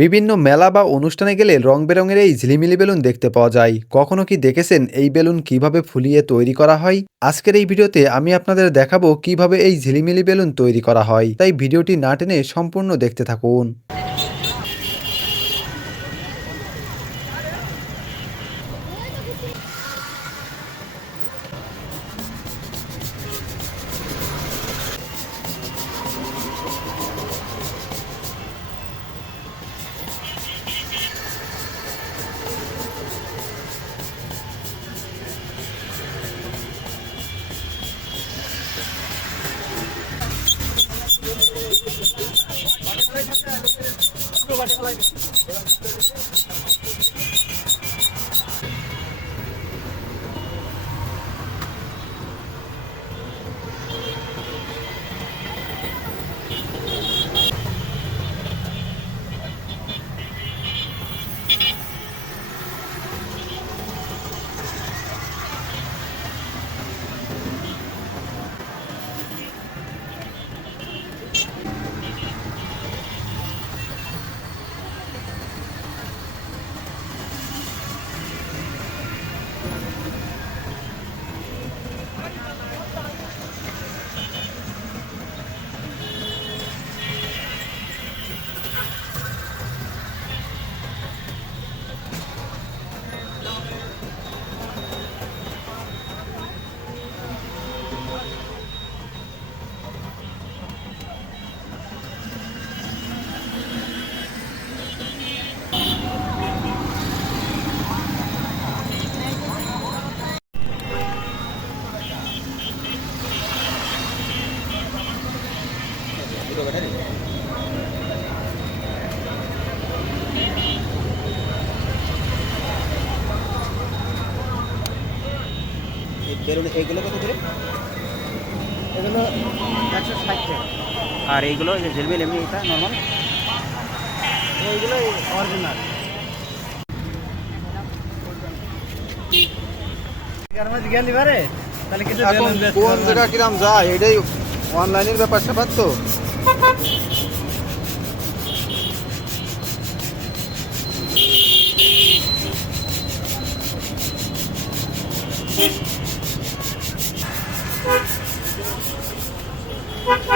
বিভিন্ন মেলা বা অনুষ্ঠানে গেলে রং বেরঙের এই ঝিলিমিলি বেলুন দেখতে পাওয়া যায়। কখনো কি দেখেছেন এই বেলুন কীভাবে ফুলিয়ে তৈরি করা হয়? আজকের এই ভিডিওতে আমি আপনাদের দেখাবো কীভাবে এই ঝিলিমিলি বেলুন তৈরি করা হয়। তাই ভিডিওটি না টেনে সম্পূর্ণ দেখতে থাকুন। Kolay kolay bir şey. এই বেলুন এইগুলো কত করে? এগুলো একশো ষাট টাকা। আর এইগুলো যে ঝিলমিল এমনি এটা নর্মাল এইগুলো অরিজিনাল তাহলে কিছু কোন জায়গা কিরাম যায়? এটাই অনলাইনের ব্যাপার স্যাপার তো। What?